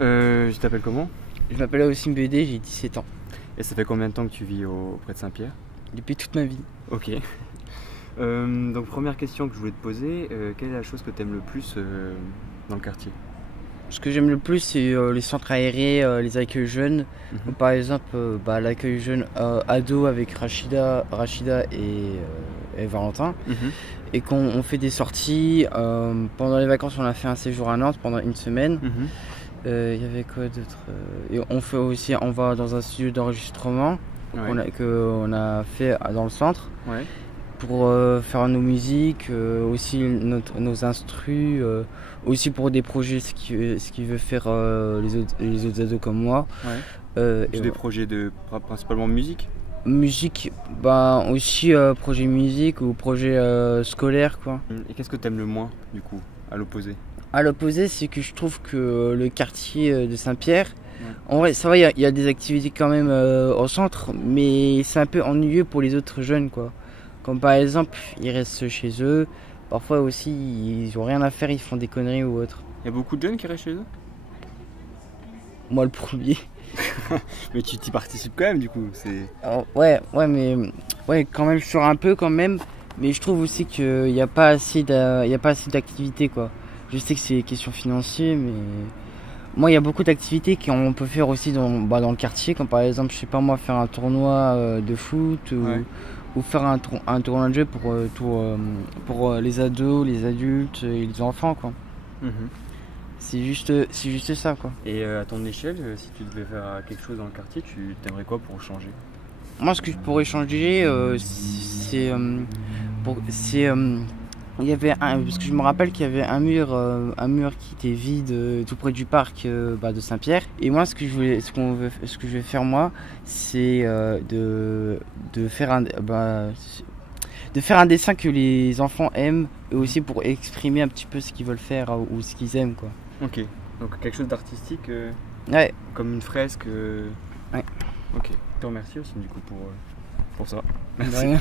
Je t'appelle comment? Je m'appelle Austin BD, j'ai 17 ans. Et ça fait combien de temps que tu vis auprès de Saint-Pierre? Depuis toute ma vie. Ok. Donc première question que je voulais te poser, quelle est la chose que tu aimes le plus dans le quartier? Ce que j'aime le plus, c'est les centres aérés, les accueils jeunes. Mhm. Par exemple, l'accueil jeune ado avec Rachida et Valentin. Mhm. Et quand on fait des sorties, pendant les vacances, on a fait un séjour à Nantes pendant une semaine. Mhm. Il y avait quoi d'autre? Et on fait aussi, on va dans un studio d'enregistrement Ouais. qu'on a fait dans le centre. Ouais. Pour faire nos musiques, aussi nos instrus, aussi pour des projets, ce qu'il veut faire les autres ados comme moi. Ouais. Et Des projets de principalement musique? musique, aussi projet musique ou projet scolaire quoi. Et qu'est-ce que tu aimes le moins du coup, à l'opposé? À l'opposé, c'est que je trouve que le quartier de Saint-Pierre, Ouais. en vrai, ça va, il y a des activités quand même au centre, mais c'est un peu ennuyeux pour les autres jeunes quoi. Comme par exemple, ils restent chez eux. Parfois aussi, ils ont rien à faire, ils font des conneries ou autre. Il y a beaucoup de jeunes qui restent chez eux? Moi, le premier. Mais tu t'y participes quand même du coup, c'est... Alors, ouais, quand même, je sors un peu quand même. Mais je trouve aussi qu'il n'y a pas assez d'activités quoi. Je sais que c'est question financière, mais moi, il y a beaucoup d'activités qu'on peut faire aussi dans le quartier, comme par exemple, je sais pas moi, faire un tournoi de foot Ouais. ou faire un tournoi de jeu pour les ados, les adultes et les enfants quoi. Mhm. C'est juste ça quoi. Et à ton échelle, si tu devais faire quelque chose dans le quartier, tu t'aimerais quoi pour changer? Moi, ce que je pourrais changer, il y avait parce que je me rappelle qu'il y avait un mur qui était vide tout près du parc de Saint-Pierre. Et moi, ce que je vais faire moi, c'est de faire un dessin que les enfants aiment et aussi pour exprimer un petit peu ce qu'ils veulent faire ou ce qu'ils aiment quoi. Ok, donc quelque chose d'artistique, Ouais, comme une fresque. ouais. Ok, je te remercie aussi du coup pour ça. De Merci. rien.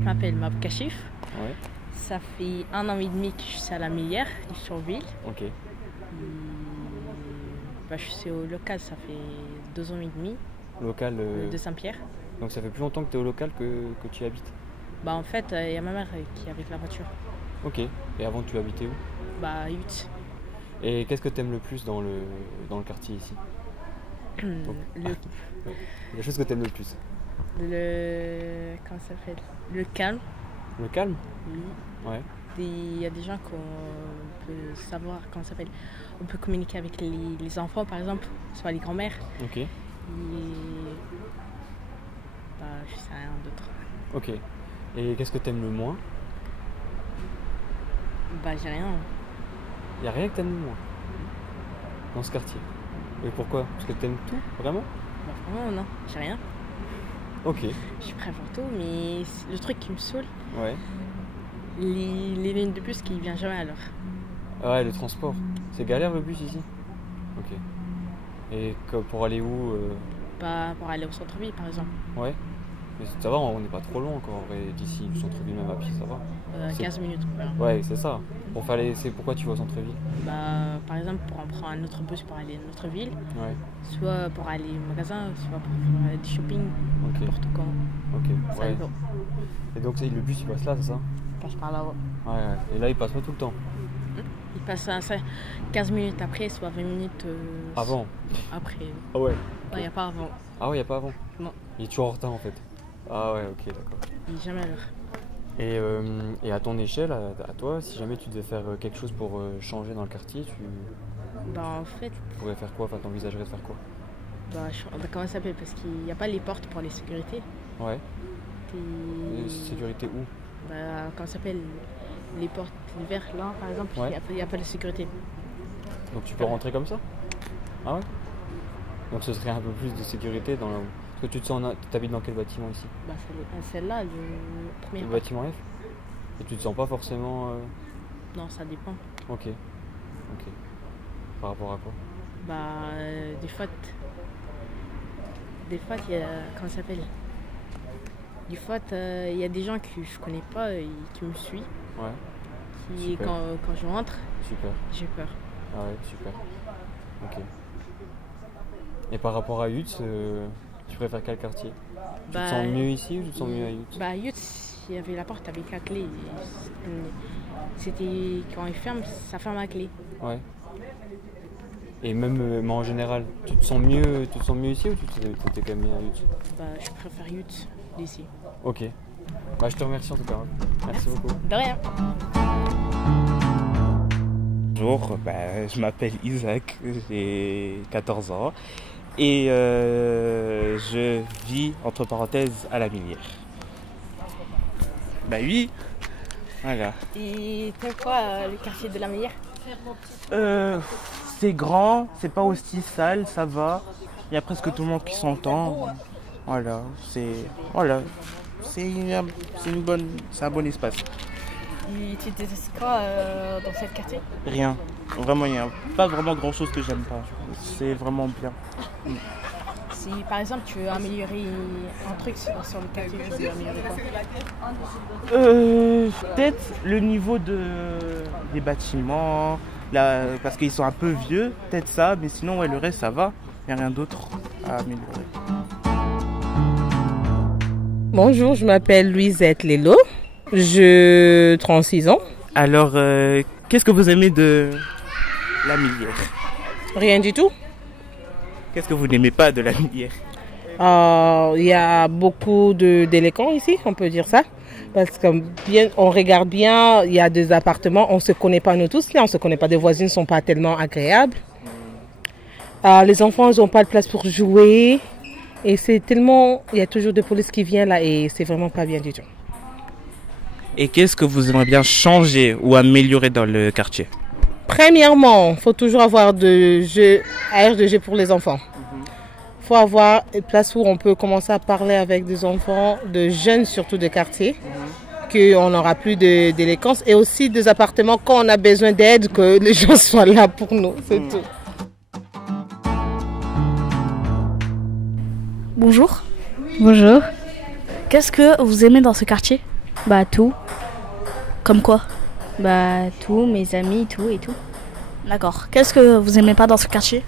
Je m'appelle Mab Kachif. Ouais, Ça fait 1 an et demi que je suis à la Millière, sur ville. ok. Je suis au local, ça fait 2 ans et demi Local, de Saint-Pierre. donc ça fait plus longtemps que tu es au local que tu y habites. En fait, il y a ma mère qui est avec la voiture. Ok, et avant tu habitais où? Huit. Et qu'est-ce que tu aimes le plus dans le quartier ici? Donc, Le, la chose que tu aimes le plus? comment ça s'appelle? Le calme, Le calme? oui. Ouais. Il y a des gens qu'on peut savoir, comment ça s'appelle? On peut communiquer avec les enfants, par exemple, soit les grands-mères. Ok, Et je sais rien d'autre. ok. Et qu'est-ce que tu aimes le moins? J'ai rien. Y a rien que tu aimes le moins dans ce quartier. Et pourquoi? Parce que tu aimes tout, vraiment? Vraiment, non, j'ai rien. Ok, Je suis prêt pour tout, mais le truc qui me saoule, ouais. les lignes de bus qui viennent jamais à l'heure. Ah ouais, le transport. C'est galère le bus ici? Ok. Et pour aller où? Pas pour aller au centre-ville, par exemple. Ouais. Mais ça va, on n'est pas trop loin encore en vrai, d'ici, du centre-ville même à pied, ça va. C'est- 15 minutes. Voilà. Ouais, c'est ça. C'est pourquoi tu vas au centre-ville? Par exemple, pour en prendre un autre bus pour aller à une autre ville, Ouais, soit pour aller au magasin, soit pour faire du shopping, ok, n'importe quand. ok. Ça Ouais. dépend. Et donc le bus il passe là, c'est ça? Il passe par là-bas. Ouais, ouais. Et là il passe pas tout le temps. Il passe à 15 minutes après, soit 20 minutes Avant? après. Ah ouais. Il n'y a pas avant. Ah ouais, y a pas avant? Non. Il est toujours en retard en fait. Ah ouais, ok, d'accord. Il n'est jamais à l'heure. Et à ton échelle, à toi, si jamais tu devais faire quelque chose pour changer dans le quartier, tu En fait, pourrais faire quoi? Enfin, t'envisagerais de faire quoi? comment ça s'appelle? Parce qu'il n'y a pas les portes pour les sécurités. Ouais. Et- Sécurité où? Comment ça s'appelle? Les portes d'hiver, là, par exemple, Ouais. il n'y a pas de sécurité. Donc tu peux rentrer comme ça? Ah ouais? Donc ce serait un peu plus de sécurité dans la... Parce que tu te sens... T'habites dans quel bâtiment ici? Celle-là, le premier. Le bâtiment F? Et tu te sens pas forcément... Non, ça dépend. Ok. Ok. Par rapport à quoi? Des fois, il y a. Comment ça s'appelle? Des fois, il y a des gens que je connais pas et qui me suivent. Ouais. qui, Super. quand je rentre, Super. j'ai peur. Ah ouais, super. Ok. Et par rapport à Yutz, tu préfères quel quartier? Tu te sens mieux ici ou tu te sens mieux à Yutz? Bah, Yutz, il y avait la porte avec la clé. C'était quand il ferme, ça ferme à clé. Ouais. Et même mais en général, tu te sens mieux ici ou tu t'étais quand même bien à Yutz? Bah, je préfère Yutz d'ici. Ok. Bah, je te remercie en tout cas. Merci beaucoup. De rien. Bonjour, je m'appelle Isaac, j'ai 14 ans et je vis entre parenthèses à la Minière. Bah oui, voilà. Et t'aimes quoi le quartier de la Meillère? C'est grand, c'est pas aussi sale, ça va. Il y a presque tout le monde qui s'entend. Voilà, c'est un bon espace. Et tu détestes quoi dans ce quartier? Rien, vraiment rien. Pas vraiment grand chose que j'aime pas. C'est vraiment bien. Si par exemple tu veux améliorer un truc sur le quartier, tu veux améliorer quoi? Peut-être le niveau des bâtiments, parce qu'ils sont un peu vieux, peut-être ça, mais sinon ouais, le reste ça va, il n'y a rien d'autre à améliorer. Bonjour, je m'appelle Louisette Lelo, j'ai 36 ans. Alors, qu'est-ce que vous aimez de la Minière? Rien du tout. Qu'est-ce que vous n'aimez pas de la Minière? Il y a beaucoup de délinquants ici, on peut dire ça. Parce que on regarde bien, il y a des appartements, on ne se connaît pas nous tous, là, on ne se connaît pas, les voisines ne sont pas tellement agréables. Les enfants, ils n'ont pas de place pour jouer. Et c'est tellement, il y a toujours des polices qui viennent là et c'est vraiment pas bien du tout. Et qu'est-ce que vous aimeriez bien changer ou améliorer dans le quartier? Premièrement, il faut toujours avoir de jeux, aires de jeux pour les enfants. Il faut avoir une place où on peut commencer à parler avec des enfants, de jeunes surtout de quartier, qu'on n'aura plus de délinquance et aussi des appartements quand on a besoin d'aide, que les gens soient là pour nous, c'est tout. Bonjour. Bonjour. Qu'est-ce que vous aimez dans ce quartier? Bah tout. Comme quoi? Bah tout, mes amis, tout et tout. D'accord. Qu'est-ce que vous aimez pas dans ce quartier?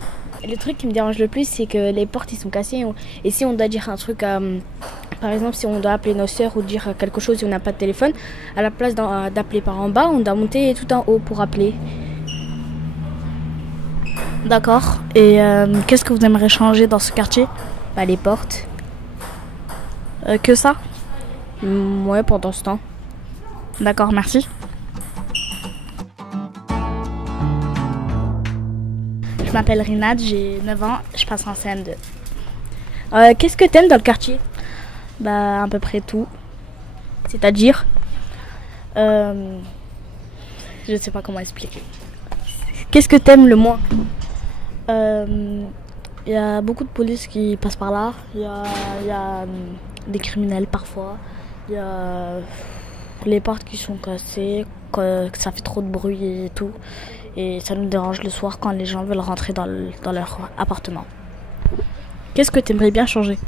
Le truc qui me dérange le plus, c'est que les portes ils sont cassées. Et si on doit dire un truc, par exemple, si on doit appeler nos sœurs ou dire quelque chose si on n'a pas de téléphone, à la place d'appeler par en bas, on doit monter tout en haut pour appeler. D'accord. Et qu'est-ce que vous aimeriez changer dans ce quartier? Bah les portes. Que ça? Ouais, pendant ce temps. D'accord, merci. Je m'appelle Rinad, j'ai 9 ans, je passe en CM2. Qu'est-ce que t'aimes dans le quartier? Bah à peu près tout. C'est-à-dire? Je sais pas comment expliquer. Qu'est-ce que t'aimes le moins? Il y a beaucoup de police qui passent par là. Il y a des criminels parfois. Il y a les portes qui sont cassées, que ça fait trop de bruit et tout. Et ça nous dérange le soir quand les gens veulent rentrer dans leur appartement. Qu'est-ce que t'aimerais bien changer?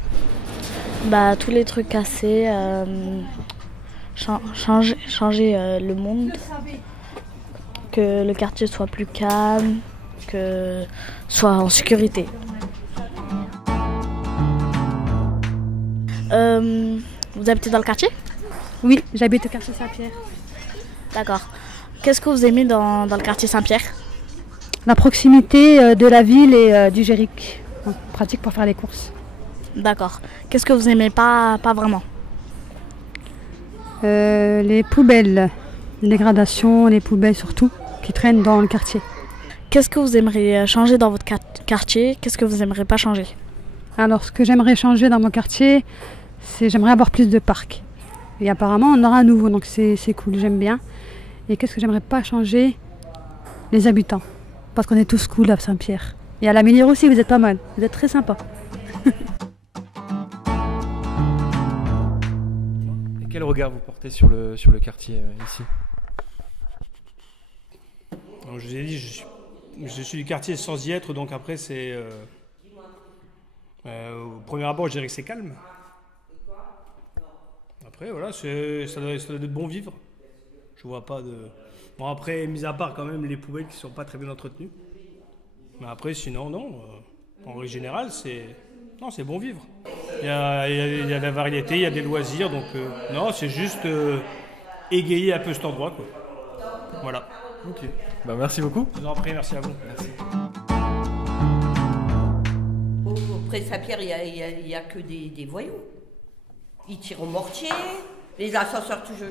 Bah tous les trucs cassés, changer le monde, que le quartier soit plus calme, que soit en sécurité. Vous habitez dans le quartier? Oui, j'habite au quartier Saint-Pierre. D'accord. Qu'est-ce que vous aimez dans le quartier Saint-Pierre? La proximité de la ville et du Géric. Pratique pour faire les courses. D'accord. Qu'est-ce que vous aimez pas vraiment? Les poubelles, les dégradations, les poubelles surtout, qui traînent dans le quartier. Qu'est-ce que vous aimeriez changer dans votre quartier? Qu'est-ce que vous aimeriez pas changer? Alors, ce que j'aimerais changer dans mon quartier, c'est j'aimerais avoir plus de parcs. Et apparemment, on aura un nouveau, donc c'est cool, j'aime bien. Et qu'est-ce que j'aimerais pas changer? Les habitants. Parce qu'on est tous cool à Saint-Pierre. Et à la Minière aussi, vous êtes pas mal. Vous êtes très sympa. Quel regard vous portez sur le quartier ici? Alors, je vous ai dit, je suis du quartier sans y être, donc après c'est... au premier abord, je dirais que c'est calme. Après, voilà, ça doit être bon vivre. Je vois pas de... Bon, après, mis à part quand même les poubelles qui sont pas très bien entretenues. Mais après, sinon, non. En règle générale, c'est bon vivre. Il y a de la variété, il y a des loisirs. Donc, non, c'est juste égayer un peu cet endroit, quoi. Voilà. Ok. Bah, merci beaucoup. Je vous en prie, merci à vous. Merci. Près Saint-Pierre, il n'y a que des voyous. Ils tirent au mortier, les ascenseurs toujours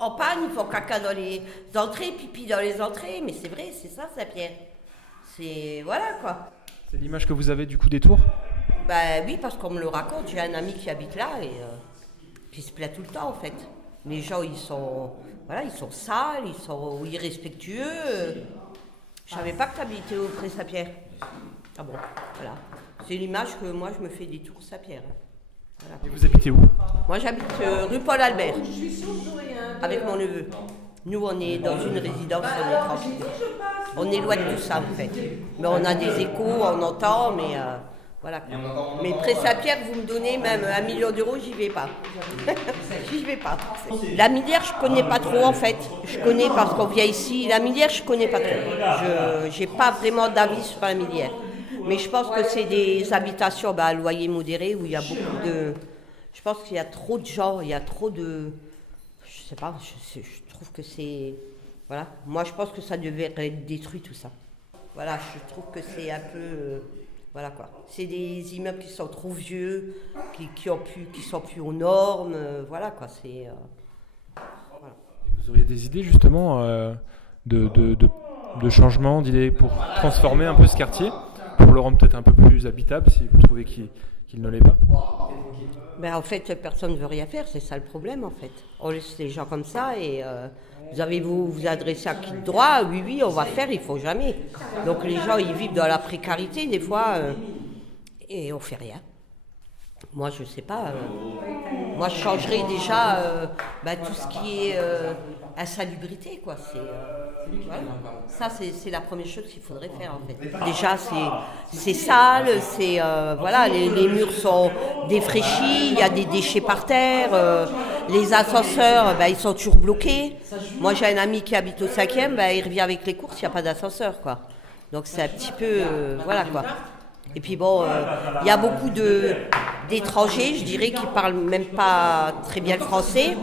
en panne, ils font caca dans les entrées, pipi dans les entrées. Mais c'est vrai, c'est ça Saint-Pierre. C'est... voilà quoi. C'est l'image que vous avez du coup des tours? Bah oui, parce qu'on me le raconte, j'ai un ami qui habite là et puis il se plaint tout le temps en fait. Les gens, ils sont sales, ils sont irrespectueux. Je savais pas que tu habitais au Pré Saint-Pierre. Ah bon, voilà. C'est l'image que moi je me fais des tours Saint-Pierre. Voilà. Et vous habitez où? Moi j'habite rue Paul Albert, avec mon neveu. Nous on est dans une résidence, on est tranquille. On est loin de tout ça en fait. Mais on a des échos, on entend, mais voilà. Mais Pré Saint-Pierre, vous me donnez même 1 million d'euros, j'y vais pas. J'y vais pas. La Millière, je connais pas trop en fait. Je connais parce qu'on vient ici. La Millière, je connais pas trop. J'ai pas vraiment d'avis sur la Millière. Mais je pense que c'est des habitations à loyer modéré où il y a beaucoup de... Je pense qu'il y a trop de gens, il y a trop de... Je sais pas, je trouve que c'est... Voilà. Moi, je pense que ça devait être détruit tout ça. Voilà, je trouve que c'est un peu... voilà quoi. C'est des immeubles qui sont trop vieux, qui sont plus aux normes. Voilà quoi, c'est... voilà. Vous auriez des idées justement de changements, d'idées pour transformer un peu ce quartier, pour le rendre peut-être un peu plus habitable si vous trouvez qu'il ne l'est pas? Ben, en fait, personne ne veut rien faire, c'est ça le problème en fait. On laisse les gens comme ça et vous avez vous adressez à qui de droit, oui, on va faire, il ne faut jamais. Donc les gens, ils vivent dans la précarité des fois et on ne fait rien. Moi, je ne sais pas. Moi, je changerais déjà tout ce qui est insalubrité, quoi. Voilà. Ça, c'est la première chose qu'il faudrait faire, en fait. Déjà, c'est sale, voilà, les murs sont défraîchis, il y a des déchets par terre, les ascenseurs, ils sont toujours bloqués. Moi, j'ai un ami qui habite au 5e, il revient avec les courses, il n'y a pas d'ascenseur, quoi. Donc, c'est un petit peu, voilà, quoi. Et puis bon, il y a beaucoup d'étrangers, je dirais, qui parlent même pas très bien le français.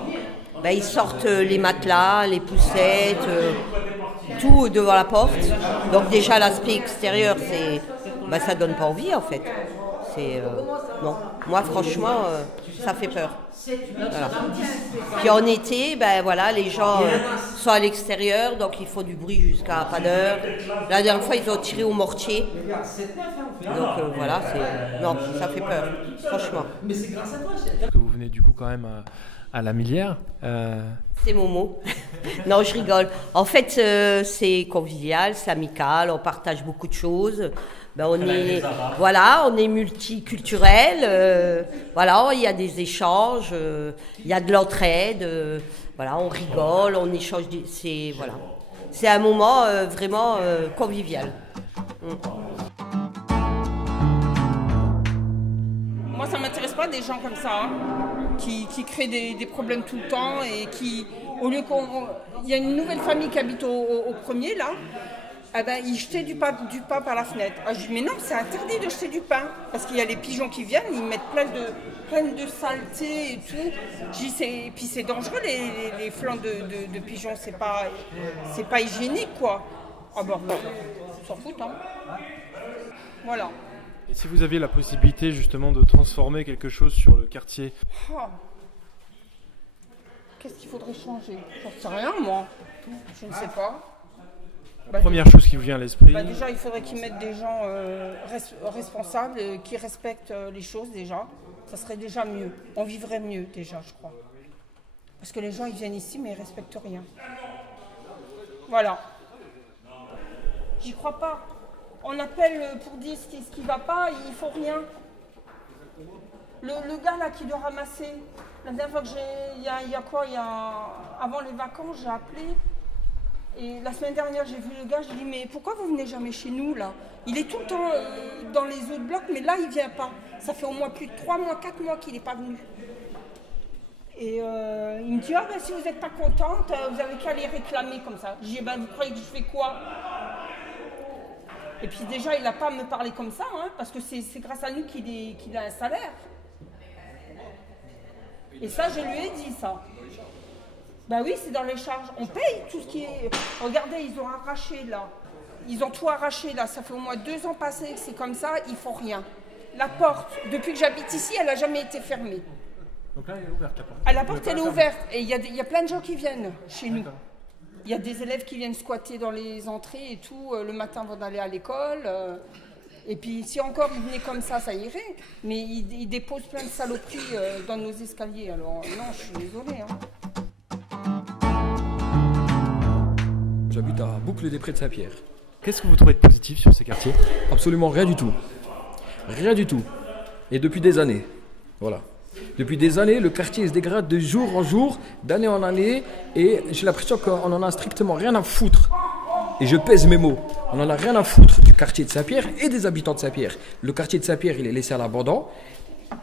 Ils sortent les matelas, les poussettes, tout devant la porte. Donc déjà l'aspect extérieur, ça donne pas envie en fait. Non, moi franchement, ça fait peur. Voilà. Puis en été, voilà, les gens sont à l'extérieur, donc ils font du bruit jusqu'à pas d'heure. La dernière fois, ils ont tiré au mortier. Donc voilà, non, ça fait peur, franchement. Que vous venez du coup quand même à la Millière. C'est Momo. Non, je rigole. En fait, c'est convivial, c'est amical, on partage beaucoup de choses. On est multiculturel. Voilà, il y a des échanges, il y a de l'entraide. Voilà, on rigole, on échange. C'est un moment vraiment convivial. Moi, ça ne m'intéresse pas des gens comme ça, hein, qui créent des problèmes tout le temps et qui, au lieu il y a une nouvelle famille qui habite au premier, là, ils jetaient du pain par la fenêtre. Je dis, mais non, c'est interdit de jeter du pain, parce qu'il y a les pigeons qui viennent, ils mettent plein de saleté et tout. Je dis, et puis c'est dangereux, les flancs de pigeons, c'est pas hygiénique, quoi. On s'en fout, hein. Voilà. Et si vous aviez la possibilité justement de transformer quelque chose sur le quartier? Qu'est-ce qu'il faudrait changer? J'en sais rien, moi. Je ne sais pas. Première chose qui vous vient à l'esprit? Déjà, il faudrait qu'ils mettent des gens responsables, qui respectent les choses déjà. Ça serait déjà mieux. On vivrait mieux déjà, je crois. Parce que les gens, ils viennent ici, mais ils ne respectent rien. Voilà. J'y crois pas. On appelle pour dire ce qui ne va pas, il ne faut rien. Le gars là qui doit ramasser, la dernière fois que avant les vacances, j'ai appelé. Et la semaine dernière, j'ai vu le gars, je lui ai dit, mais pourquoi vous venez jamais chez nous là? Il est tout le temps dans les autres blocs, mais là, il ne vient pas. Ça fait au moins plus de 3 mois, 4 mois qu'il n'est pas venu. Et il me dit, ah ben si vous n'êtes pas contente, vous avez qu'à les réclamer comme ça. Je dis, ben vous croyez que je fais quoi? Et puis déjà, il n'a pas à me parler comme ça, hein, parce que c'est grâce à nous qu'il a un salaire. Et ça, je lui ai dit ça. Ben oui, c'est dans les charges. On paye tout ce qui est... Regardez, ils ont arraché là. Ils ont tout arraché là. Ça fait au moins 2 ans passés que c'est comme ça, ils font rien. La porte, depuis que j'habite ici, elle n'a jamais été fermée. Donc là, elle est ouverte la porte. Ah, la porte, elle est ouverte. Et il y a plein de gens qui viennent chez nous. Il y a des élèves qui viennent squatter dans les entrées et tout, le matin avant d'aller à l'école. Et puis si encore ils venaient comme ça irait. Mais ils déposent plein de saloperies dans nos escaliers. Alors non, je suis désolée. J'habite à Boucle des Prés de Saint-Pierre. Qu'est-ce que vous trouvez de positif sur ces quartiers? Absolument rien du tout. Rien du tout. Et depuis des années. Voilà. Depuis des années, le quartier se dégrade de jour en jour, d'année en année, et j'ai l'impression qu'on en a strictement rien à foutre. Et je pèse mes mots. On en a rien à foutre du quartier de Saint-Pierre et des habitants de Saint-Pierre. Le quartier de Saint-Pierre, il est laissé à l'abandon.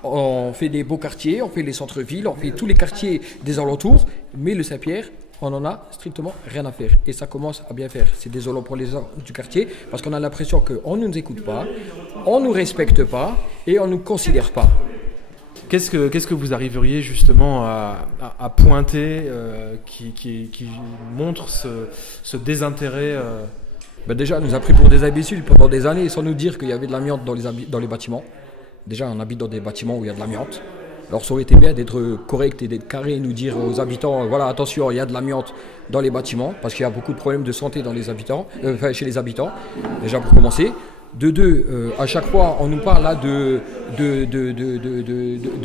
On fait des beaux quartiers, on fait les centres-villes, on fait tous les quartiers des alentours, mais le Saint-Pierre, on en a strictement rien à faire. Et ça commence à bien faire. C'est désolant pour les gens du quartier, parce qu'on a l'impression qu'on ne nous écoute pas, on ne nous respecte pas et on ne nous considère pas. Qu'est-ce que vous arriveriez justement à pointer qui montre ce désintérêt Ben déjà, on nous a pris pour des imbéciles pendant des années sans nous dire qu'il y avait de l'amiante dans les bâtiments. Déjà, on habite dans des bâtiments où il y a de l'amiante. Alors ça aurait été bien d'être correct et d'être carré et nous dire aux habitants, voilà, attention, il y a de l'amiante dans les bâtiments, parce qu'il y a beaucoup de problèmes de santé dans les habitants, chez les habitants, déjà pour commencer. De deux, à chaque fois, on nous parle là de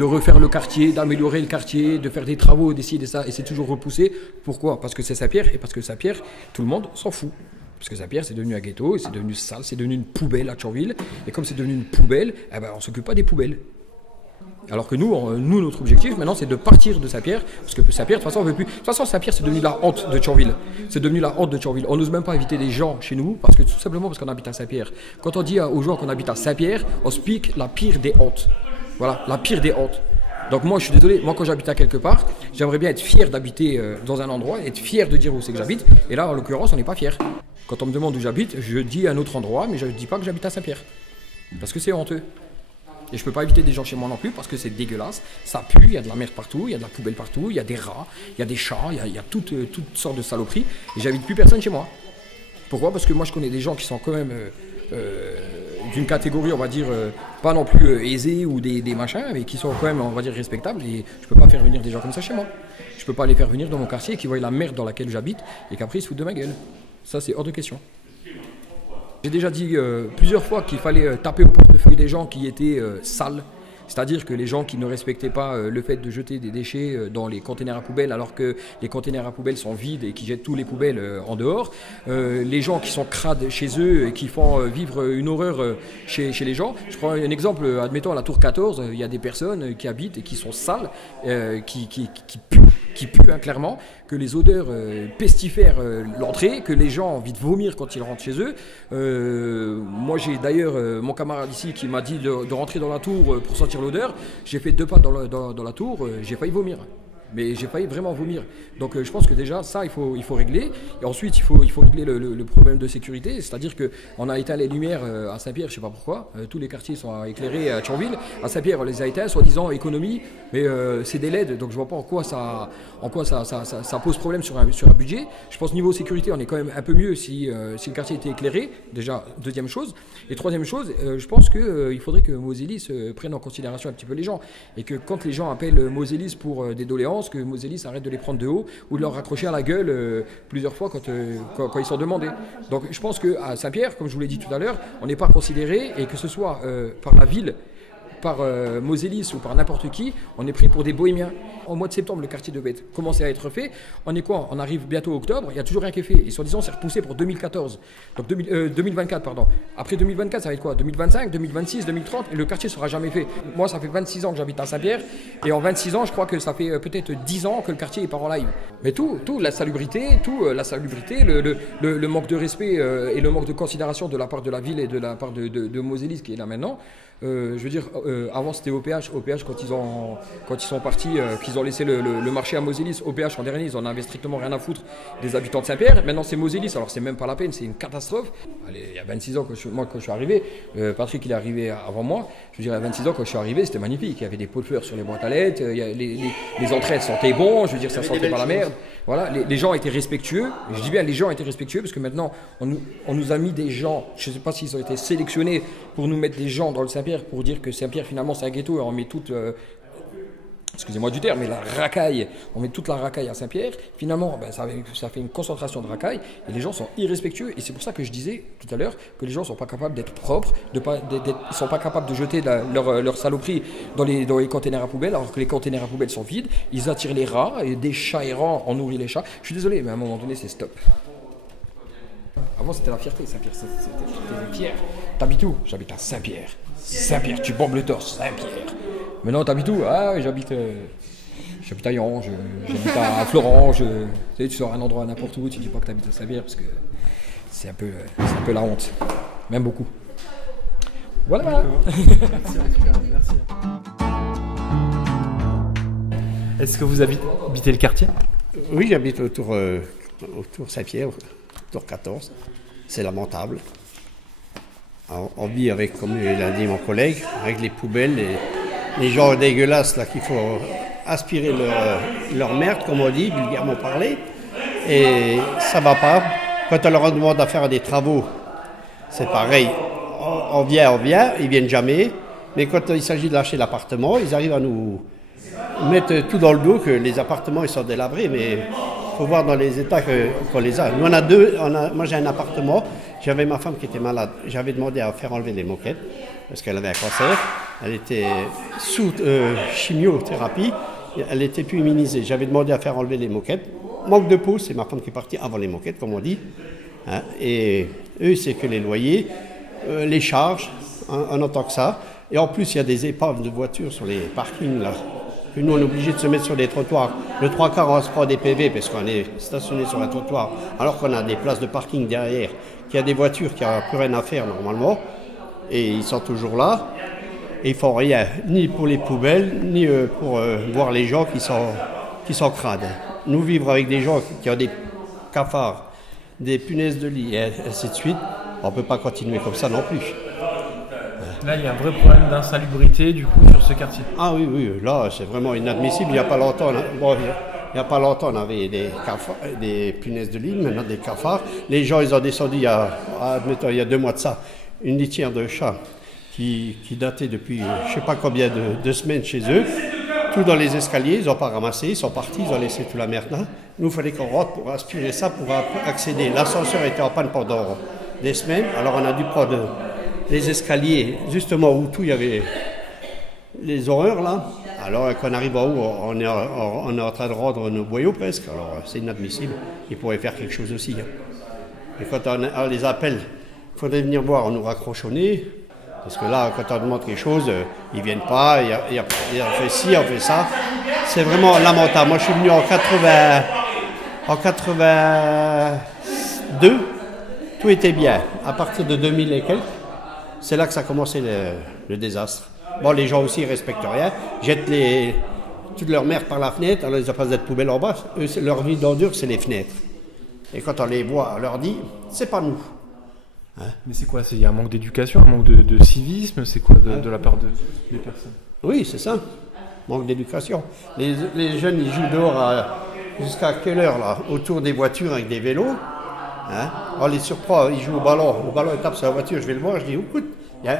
refaire le quartier, d'améliorer le quartier, de faire des travaux, d'essayer de ça, et c'est toujours repoussé. Pourquoi? Parce que c'est Saint-Pierre, et parce que Saint-Pierre, tout le monde s'en fout. Parce que Saint-Pierre, c'est devenu un ghetto, et c'est devenu sale, c'est devenu une poubelle à Thionville, et comme c'est devenu une poubelle, eh ben, on ne s'occupe pas des poubelles. Alors que nous, notre objectif maintenant, c'est de partir de Saint-Pierre, parce que Saint-Pierre, de toute façon, on veut plus. De toute façon, Saint-Pierre, c'est devenu la honte de Thionville. C'est devenu la honte de Thionville. On n'ose même pas inviter des gens chez nous, parce que tout simplement parce qu'on habite à Saint-Pierre. Quand on dit aux gens qu'on habite à Saint-Pierre, on se pique la pire des hontes. Voilà, la pire des hontes. Donc moi, je suis désolé, moi quand j'habite à quelque part, j'aimerais bien être fier d'habiter dans un endroit, être fier de dire où c'est que j'habite. Et là, en l'occurrence, on n'est pas fier. Quand on me demande où j'habite, je dis un autre endroit, mais je ne dis pas que j'habite à Saint-Pierre. Parce que c'est honteux. Et je peux pas inviter des gens chez moi non plus parce que c'est dégueulasse, ça pue, il y a de la merde partout, il y a de la poubelle partout, il y a des rats, il y a des chats, il y a toutes sortes de saloperies et j'invite plus personne chez moi. Pourquoi? Parce que moi je connais des gens qui sont quand même d'une catégorie, on va dire, pas non plus aisée ou des machins, mais qui sont quand même, on va dire, respectables et je peux pas faire venir des gens comme ça chez moi. Je peux pas les faire venir dans mon quartier et qui voient la merde dans laquelle j'habite et qu'après ils se foutent de ma gueule. Ça c'est hors de question. J'ai déjà dit plusieurs fois qu'il fallait taper au portefeuille des gens qui étaient sales, c'est-à-dire que les gens qui ne respectaient pas le fait de jeter des déchets dans les containers à poubelles alors que les containers à poubelles sont vides et qui jettent tous les poubelles en dehors, les gens qui sont crades chez eux et qui font vivre une horreur chez les gens. Je prends un exemple, admettons à la tour 14, il y a des personnes qui habitent et qui sont sales, qui puent hein, clairement, que les odeurs pestifèrent l'entrée, que les gens ont envie de vomir quand ils rentrent chez eux. Moi j'ai d'ailleurs mon camarade ici qui m'a dit de rentrer dans la tour pour sentir l'odeur. J'ai fait 2 pas dans la tour, j'ai failli vomir. Mais j'ai failli vraiment vomir. Donc je pense que déjà ça il faut régler. Et ensuite il faut régler le problème de sécurité. C'est-à-dire qu'on a éteint les lumières à Saint-Pierre, je ne sais pas pourquoi. Tous les quartiers sont éclairés à Thionville. À Saint-Pierre on les a éteints, soi-disant économie. Mais c'est des LED, donc je ne vois pas en quoi ça pose problème sur un budget. Je pense niveau sécurité on est quand même un peu mieux si le quartier était éclairé. Déjà, deuxième chose. Et troisième chose, je pense qu'il faudrait que Moselis prenne en considération un petit peu les gens. Et que quand les gens appellent Moselis pour des doléances, que Moselis arrête de les prendre de haut ou de leur raccrocher à la gueule plusieurs fois quand ils sont demandés. Donc je pense qu'à Saint-Pierre, comme je vous l'ai dit tout à l'heure, on n'est pas considéré et que ce soit par la ville, par Moselis ou par n'importe qui, on est pris pour des bohémiens. Au mois de septembre, le quartier devait commencer à être fait. On est quoi? On arrive bientôt octobre, il n'y a toujours rien qui est fait. Et soi-disant, c'est repoussé pour 2014. Donc 2024, pardon. Après 2024, ça va être quoi? 2025, 2026, 2030, et le quartier ne sera jamais fait. Moi, ça fait 26 ans que j'habite à Saint-Pierre. Et en 26 ans, je crois que ça fait peut-être 10 ans que le quartier n'est pas en live. Mais tout, la salubrité, le manque de respect et le manque de considération de la part de la ville et de la part de Moselis qui est là maintenant. Je veux dire, avant c'était OPH. OPH, quand ils sont partis, qu'ils ont laissé le marché à Moselis, OPH en dernier, ils en avaient strictement rien à foutre des habitants de Saint-Pierre. Maintenant c'est Moselis, alors c'est même pas la peine, c'est une catastrophe. Allez, il y a 26 ans, quand je suis arrivé, Patrick il est arrivé avant moi, je veux dire, il y a 26 ans quand je suis arrivé, c'était magnifique. Il y avait des pots de fleurs sur les boîtes à lettres, les entrées sentaient bon, je veux dire, ça sentait pas la merde. Voilà, les gens étaient respectueux. Je dis bien les gens étaient respectueux parce que maintenant on nous a mis des gens, je ne sais pas s'ils ont été sélectionnés pour nous mettre des gens dans le Saint-Pierre pour dire que Saint-Pierre finalement c'est un ghetto et on met toute, excusez-moi du terme, mais la racaille, on met toute la racaille à Saint-Pierre. Finalement ça fait une concentration de racaille et les gens sont irrespectueux et c'est pour ça que je disais tout à l'heure que les gens ne sont pas capables d'être propres, ils ne sont pas capables de jeter leur saloperie dans les containers à poubelle alors que les containers à poubelle sont vides, ils attirent les rats et des chats errants, on nourrit les chats. Je suis désolé mais à un moment donné c'est stop. Avant c'était la fierté, Saint-Pierre, c'était fier. T'habites où? J'habite à Saint-Pierre. Saint-Pierre, tu bombes le torse, Saint-Pierre. Maintenant t'habites où? Ah oui, j'habite à Yange, j'habite à Florent, tu sors un endroit n'importe où, tu dis pas que t'habites à Saint-Pierre parce que c'est un peu la honte. Même beaucoup. Voilà. Merci. Est-ce que vous habitez le quartier? Oui, j'habite autour Saint-Pierre, autour 14. C'est lamentable. Alors, on vit avec, comme l'a dit mon collègue, avec les poubelles, les gens dégueulasses là qu'il faut aspirer leur merde, comme on dit, vulgairement parlé. Et ça va pas. Quand on leur demande à faire des travaux, c'est pareil. On vient, ils viennent jamais. Mais quand il s'agit de lâcher l'appartement, ils arrivent à nous mettre tout dans le dos que les appartements ils sont délabrés. Mais il faut voir dans les états qu'on les a. Nous on a deux. Moi j'ai un appartement. J'avais ma femme qui était malade. J'avais demandé à faire enlever les moquettes parce qu'elle avait un cancer. Elle était sous chimiothérapie. Elle n'était plus immunisée. J'avais demandé à faire enlever les moquettes. Manque de peau, c'est ma femme qui est partie avant les moquettes, comme on dit. Hein, et eux, c'est que les loyers, les charges, en tant que ça. Et en plus, il y a des épaves de voitures sur les parkings, là. Que nous, on est obligé de se mettre sur des trottoirs. Le 3/4, on se prend des PV parce qu'on est stationné sur un trottoir, alors qu'on a des places de parking derrière, qu'il y a des voitures qui n'ont plus rien à faire normalement. Et ils sont toujours là. Et ils ne font rien, ni pour les poubelles, ni pour voir les gens qui sont crades. Nous vivre avec des gens qui ont des cafards, des punaises de lit et ainsi de suite, on ne peut pas continuer comme ça non plus. Là, il y a un vrai problème d'insalubrité du coup sur ce quartier. Ah oui, là c'est vraiment inadmissible. Il n'y a pas longtemps, on avait des punaises de lit, maintenant des cafards. Les gens, ils ont descendu il y a 2 mois de ça, une litière de chat qui datait depuis je ne sais pas combien de semaines chez eux. Tout dans les escaliers, ils n'ont pas ramassé, ils sont partis, ils ont laissé toute la merde là. Nous, il fallait qu'on rentre pour aspirer ça, pour accéder. L'ascenseur était en panne pendant des semaines, alors on a dû prendre les escaliers, justement où tout, il y avait les horreurs là. Alors quand on arrive en haut, on est en train de rendre nos boyaux presque, alors c'est inadmissible. Ils pourraient faire quelque chose aussi. Et quand on les appelle, il faudrait venir voir, on nous raccroche au nez. Parce que là, quand on demande quelque chose, ils ne viennent pas, il a fait ci, on fait ça. C'est vraiment lamentable. Moi, je suis venu en 82, tout était bien. À partir de 2000 et quelques, c'est là que ça a commencé le désastre. Bon, les gens aussi, ils ne respectent rien. Jettent toute leur merde par la fenêtre, alors ils n'ont pas de poubelle en bas. Eux, leur vie d'ordure, c'est les fenêtres. Et quand on les voit, on leur dit, c'est pas nous. Hein? Mais c'est quoi? Il y a un manque d'éducation, un manque de civisme? C'est quoi de la part des personnes? Oui, c'est ça. Manque d'éducation. Les jeunes, ils jouent dehors jusqu'à quelle heure là? Autour des voitures avec des vélos. Hein? On les surprend, ils jouent au ballon. Le ballon, il tape sur la voiture, je vais le voir, je dis, écoute, il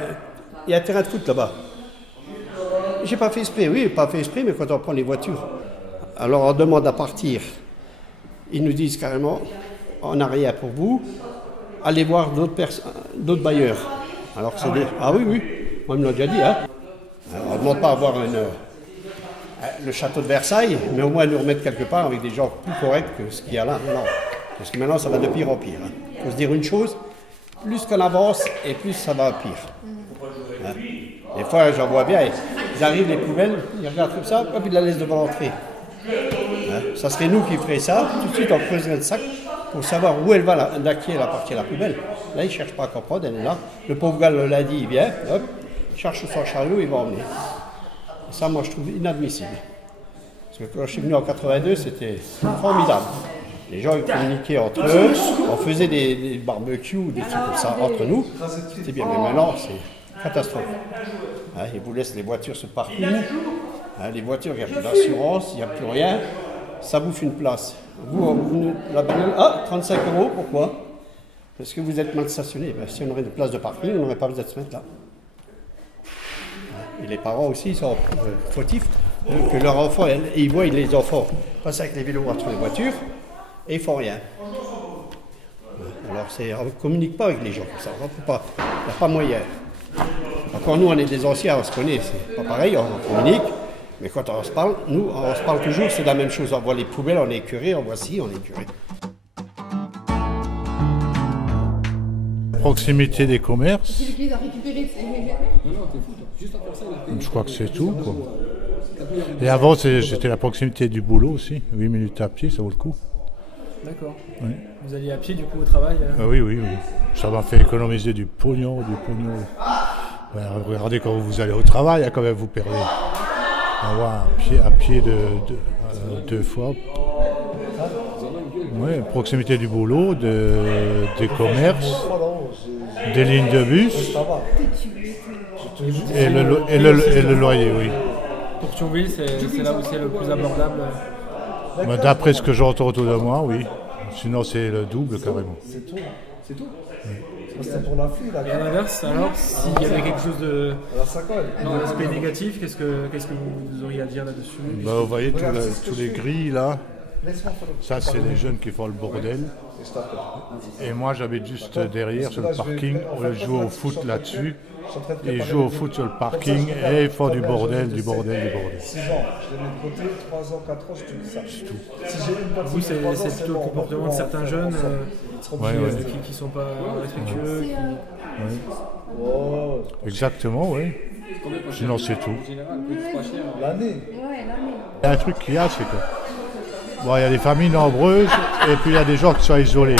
y a un terrain de foot là-bas. J'ai pas fait exprès, oui, pas fait exprès, mais quand on prend les voitures, alors on demande à partir. Ils nous disent carrément, on n'a rien pour vous. Allez voir d'autres bailleurs. Alors que c'est Ah oui, moi je me l'ai déjà dit. Hein. On ne demande pas à voir le château de Versailles, mais au moins nous remettre quelque part avec des gens plus corrects que ce qu'il y a là. Non. Parce que maintenant ça va de pire en pire. Il faut se dire une chose, plus qu'on avance et plus ça va pire. Hein. Des fois j'en vois bien, ils arrivent les poubelles, ils regardent comme ça, hop, ils la laissent devant l'entrée. Hein. Ça serait nous qui ferions ça, tout de suite on creuserait le sac pour savoir où elle va, la partie à la poubelle. Là, il ne cherche pas à comprendre, elle est là. Le pauvre gars l'a dit, il vient, hop, cherche son chariot, il va emmener. Et ça, moi, je trouve inadmissible. Parce que quand je suis venu en 82, c'était formidable. Les gens ils communiquaient entre eux, on faisait des barbecues, des trucs comme ça entre nous. C'était bien, mais maintenant, c'est catastrophe. Hein, ils vous laissent les voitures se partout. Hein, les voitures, il n'y a plus d'assurance, il n'y a plus rien. Ça bouffe une place. Vous la bagnole, 35 €, pourquoi? Parce que vous êtes mal stationné. Ben, si on aurait une place de parking, on n'aurait pas besoin de se mettre là. Et les parents aussi, ils sont fautifs. Que leurs enfants, ils voient les enfants passer avec les vélos entre les voitures et ils font rien. Alors, on ne communique pas avec les gens comme ça. Il n'y a pas moyen. Encore nous, on est des anciens, on se connaît. C'est pas pareil, on communique. Mais quand on se parle, nous, on se parle toujours, c'est la même chose. On voit les poubelles, on est écœuré, on voit ci, on est écœuré. Proximité des commerces. Je crois que c'est tout, quoi. Et avant, c'était la proximité du boulot aussi. 8 minutes à pied, ça vaut le coup. D'accord. Oui. Vous alliez à pied du coup au travail Oui. Ça m'a fait économiser du pognon. Ouais, regardez quand vous allez au travail, quand même vous perdez. On va à pied deux fois. Oui, proximité du boulot, des commerces, des lignes de bus et le loyer, oui. Pour Thionville, c'est là où c'est le plus abordable. D'après ce que j'entends autour de moi, oui. Sinon, c'est le double carrément. C'est tout. Oui. C'est pour la foule. Et à l'inverse, alors, s'il y avait quelque chose de. Dans l'aspect négatif, qu'est-ce que vous auriez à dire là-dessus? Vous voyez tous les grilles là. Ça, c'est les jeunes qui font le bordel. Et moi, j'habite juste derrière sur le parking. On joue au foot là-dessus. Ils jouent au foot sur le parking et ils font du bordel. 6 ans, je les mets de côté, 3 ans, 4 ans, je te dis ça. C'est tout. Vous, c'est plutôt le comportement de certains jeunes qui ne sont pas respectueux. Exactement, oui. Sinon, c'est tout. L'année. Il y a un truc qu'il y a, c'est que il y a des familles nombreuses et puis il y a des gens qui sont isolés.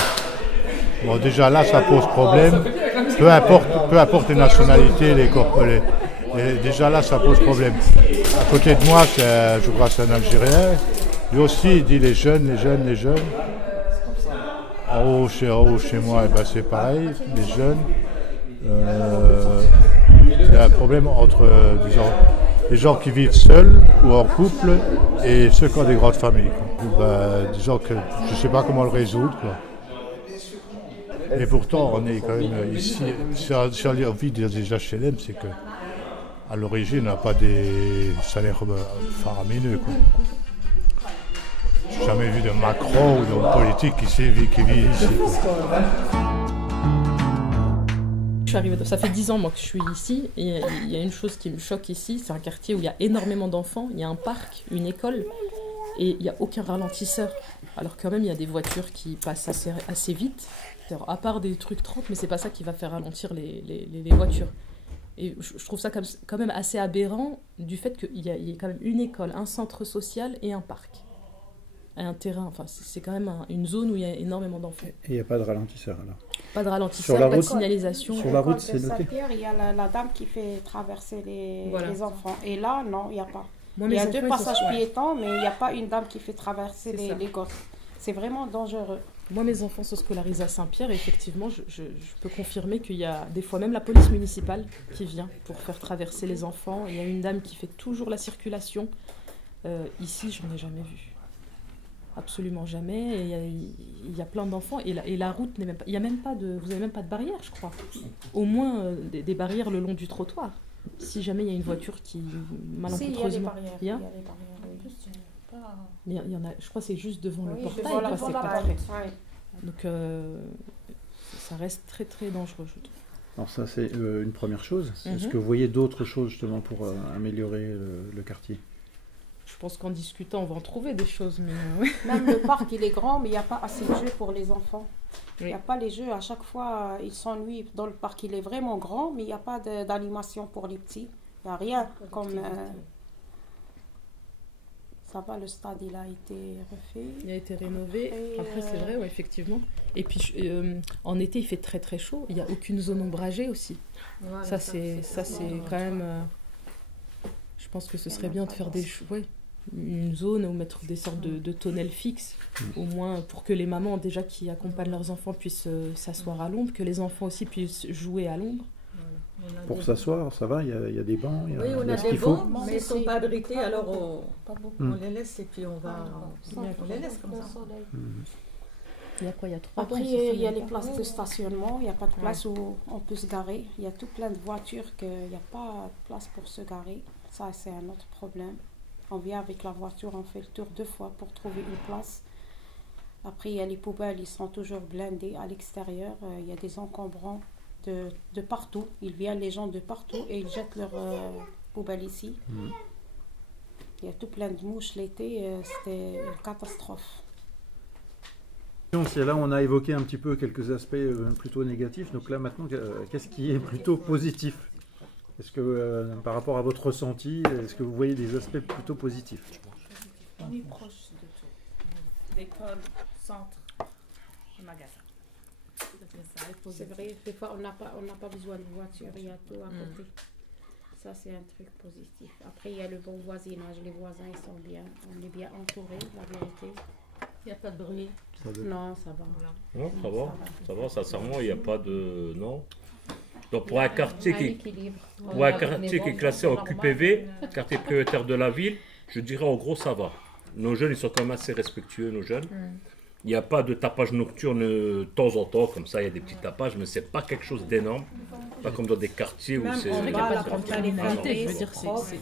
Bon, déjà là, ça pose problème. Peu importe les nationalités, les corps. Déjà là, ça pose problème. À côté de moi, je crois que c'est un Algérien. Lui aussi, il dit les jeunes. En haut, chez moi, c'est pareil, les jeunes. Il y a un problème entre les gens qui vivent seuls ou en couple et ceux qui ont des grandes familles. Disons que je ne sais pas comment le résoudre, quoi. Et pourtant, on est quand même ici, si on vit des HLM, c'est qu'à l'origine, on n'a pas des salaires faramineux, quoi. Je n'ai jamais vu de Macron ou d'homme politique qui vit ici, quoi. Je suis arrivée, ça fait 10 ans moi que je suis ici et il y a une chose qui me choque ici, c'est un quartier où il y a énormément d'enfants, il y a un parc, une école et il n'y a aucun ralentisseur. Alors quand même il y a des voitures qui passent assez vite, à part des trucs 30, mais c'est pas ça qui va faire ralentir les voitures. Et je trouve ça quand même assez aberrant du fait qu'il y a quand même une école, un centre social et un parc. Et un terrain, enfin c'est quand même une zone où il y a énormément d'enfants. Et il n'y a pas de ralentisseur alors? Pas de ralentisseur, pas de signalisation. Sur la route, c'est noté. Il y a la dame qui fait traverser les enfants. Et là, non, il n'y a pas. Il y a 2 passages piétons, mais il n'y a pas une dame qui fait traverser les gosses. C'est vraiment dangereux. Moi, mes enfants sont scolarisés à Saint-Pierre et effectivement, je peux confirmer qu'il y a des fois même la police municipale qui vient pour faire traverser les enfants. Il y a une dame qui fait toujours la circulation. Ici, je n'en ai jamais vu. Absolument jamais. Il y a plein d'enfants et la route n'est même pas. Il y a même pas de. Vous n'avez même pas de barrière, je crois. Au moins des barrières le long du trottoir. Si jamais il y a une voiture qui malencontreusement. Il y a des barrières. Il y en a. Je crois que c'est juste devant le portail. C'est pas très. Donc ça reste très très dangereux, je trouve. Alors ça c'est une première chose. Est-ce que vous voyez d'autres choses justement pour améliorer le quartier? Je pense qu'en discutant, on va en trouver des choses. Mais Même le parc, il est grand, mais il n'y a pas assez de jeux pour les enfants. Il n'y a pas les jeux. À chaque fois, ils s'ennuient dans le parc. Il est vraiment grand, mais il n'y a pas d'animation pour les petits. Il n'y a rien comme... Ça va, le stade, il a été refait. Il a été rénové. Et Après, c'est vrai, ouais, effectivement. Et puis, en été, il fait très très chaud. Il n'y a aucune zone ombragée aussi. Voilà, ça, c'est quand même... je pense que ce serait bien de faire une zone ou mettre des sortes de tonnelles fixes, au moins pour que les mamans déjà qui accompagnent leurs enfants puissent s'asseoir à l'ombre, que les enfants aussi puissent jouer à l'ombre. Pour s'asseoir, ça va, il y a des bancs, il y a, Oui, on a ce des qu'il faut. bancs, mais ils ne sont pas abrités, alors on les laisse et puis on les laisse comme ça. Il y a quoi? Il y a 3 Après, il y a les places de stationnement, il n'y a pas de place où on peut se garer. Il y a tout plein de voitures qu'il n'y a pas de place pour se garer. Ça, c'est un autre problème. On vient avec la voiture, on fait le tour 2 fois pour trouver une place. Après, il y a les poubelles, ils sont toujours blindés à l'extérieur. Il y a des encombrants de partout. Ils viennent, les gens de partout, et ils jettent leurs poubelles ici. Il y a tout plein de mouches l'été, c'était une catastrophe. Là, on a évoqué un petit peu quelques aspects plutôt négatifs. Donc là, maintenant, qu'est-ce qui est plutôt positif? Est-ce que, par rapport à votre ressenti, est-ce que vous voyez des aspects plutôt positifs? On est proche de tout. L'école, centre, magasin. C'est vrai, des fois, on n'a pas besoin de voiture, il y a tout à côté. Ça, c'est un truc positif. Après, il y a le bon voisinage. Les voisins, ils sont bien. On est bien entourés, la vérité. Il n'y a pas de bruit. Non, ça va. Non, ça va, sincèrement, il n'y a pas de... Non. Donc pour un quartier qui est classé en QPV, quartier prioritaire de la ville, je dirais en gros ça va. Nos jeunes, ils sont quand même assez respectueux, nos jeunes. Il n'y a pas de tapage nocturne de temps en temps, comme ça il y a des petits tapages, mais c'est pas quelque chose d'énorme. Pas comme dans des quartiers où c'est... C'est vrai qu'il n'y a pas de grande criminalité, je veux dire,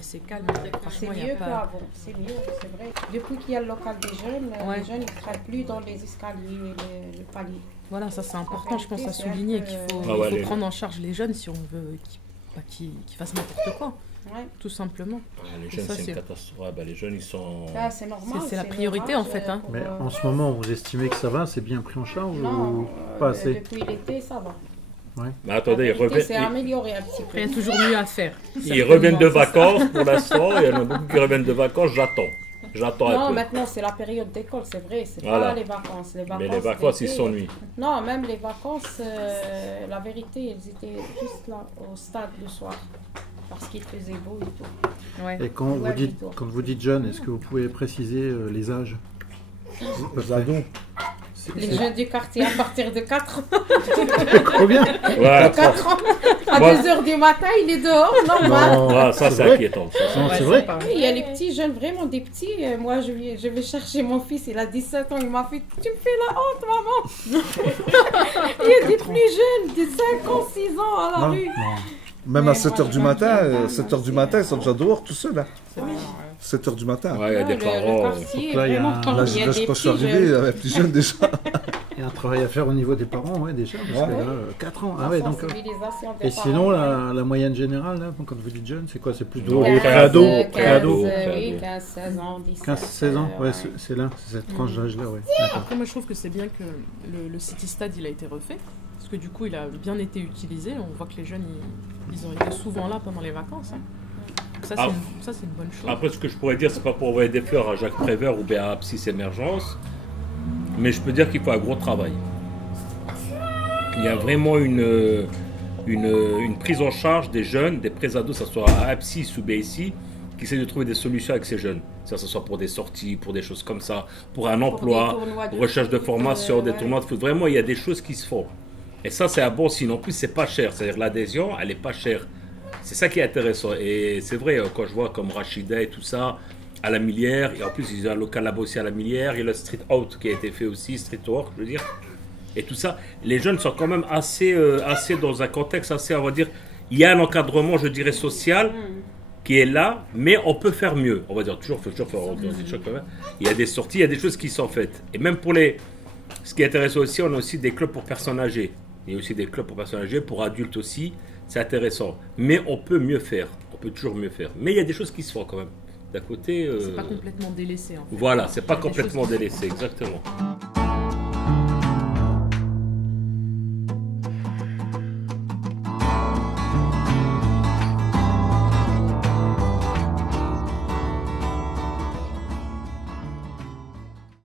c'est calme. C'est mieux qu'avant, c'est mieux, c'est vrai. Depuis qu'il y a le local des jeunes, les jeunes ne traînent plus dans les escaliers, le palier. Voilà, ça c'est important, je pense, à souligner qu'il faut prendre en charge les jeunes si on veut qu'ils fassent n'importe quoi. Ouais. Tout simplement. Les jeunes, c'est une catastrophe. Les jeunes, ils sont... c'est normal. C'est la priorité, en fait. Hein. Mais en ce moment, vous estimez que ça va? C'est bien pris en charge ou pas assez? Depuis l'été, ça va. Ouais. Mais attendez, c'est amélioré un petit peu. Il y a toujours mieux à faire. Ils reviennent de vacances pour l'instant. Il y en a beaucoup qui reviennent de vacances. J'attends un peu. Non, maintenant c'est la période d'école, c'est vrai. C'est pas les vacances. Mais les vacances, ils s'ennuient. Non, même les vacances, la vérité, ils étaient juste là, au stade le soir. Parce qu'il faisait beau et tout. Ouais. Et quand vous dites jeunes, est-ce que vous pouvez préciser les âges? Les jeunes du quartier à partir de 4 ans. Combien? 4 ans. À 2h du matin, il est dehors, normal. Ça, c'est inquiétant. C'est vrai. Il y a les petits jeunes, vraiment des petits. Moi, je vais chercher mon fils, il a 17 ans. Il m'a fait, tu me fais la honte, maman. Il y a des plus jeunes, des 5 ans, 6 ans à la rue. Même à 7h du matin, 7h du matin, ils sont déjà dehors tout seuls. 7h du matin. Ouais, il y a des parents. Là, je pense que je suis arrivé, il y avait plus jeunes déjà. Il y a un travail à faire au niveau des parents, déjà. Parce que là, 4 ans. Ah ouais, donc. Et sinon, la moyenne générale, là, quand vous dites jeune, c'est quoi? C'est plus de préado? Oui, 15, 16 ans, 17. 15, 16 ans, ouais, c'est là, c'est cette tranche d'âge-là, ouais. Après, moi, je trouve que c'est bien que le City Stade, il a été refait. Parce que du coup, il a bien été utilisé. On voit que les jeunes, ils ont été souvent là pendant les vacances. Hein. Donc ça, c'est une bonne chose. Après, ce que je pourrais dire, c'est pas pour envoyer des fleurs à Jacques Prévert ou bien à Abscis Émergence, mais je peux dire qu'il faut un gros travail. Il y a vraiment une prise en charge des jeunes, des présados, que ce soit à Abscis ou BSI, qui essaient de trouver des solutions avec ces jeunes. Que ce soit pour des sorties, pour des choses comme ça, pour un emploi, recherche de formation, des tournois de foot. Vraiment, il y a des choses qui se font. Et ça, c'est un bon signe. En plus, c'est pas cher. C'est-à-dire l'adhésion, elle est pas chère. C'est ça qui est intéressant. Et c'est vrai, quand je vois comme Rachida et tout ça, à la Millière, et en plus, il y a un local là-bas aussi à la Millière, il y a le Street Out qui a été fait aussi, Street Work, je veux dire. Et tout ça, les jeunes sont quand même assez dans un contexte assez, on va dire, il y a un encadrement, je dirais, social qui est là, mais on peut faire mieux. On va dire, toujours faire des choses quand même. Il y a des sorties, il y a des choses qui sont faites. Et même pour les... Ce qui est intéressant aussi, on a aussi des clubs pour personnes âgées. Il y a aussi des clubs pour personnes âgées, pour adultes aussi. C'est intéressant. Mais on peut mieux faire. On peut toujours mieux faire. Mais il y a des choses qui se font quand même. D'un côté... C'est pas complètement délaissé. En fait. Voilà, c'est pas complètement délaissé, exactement.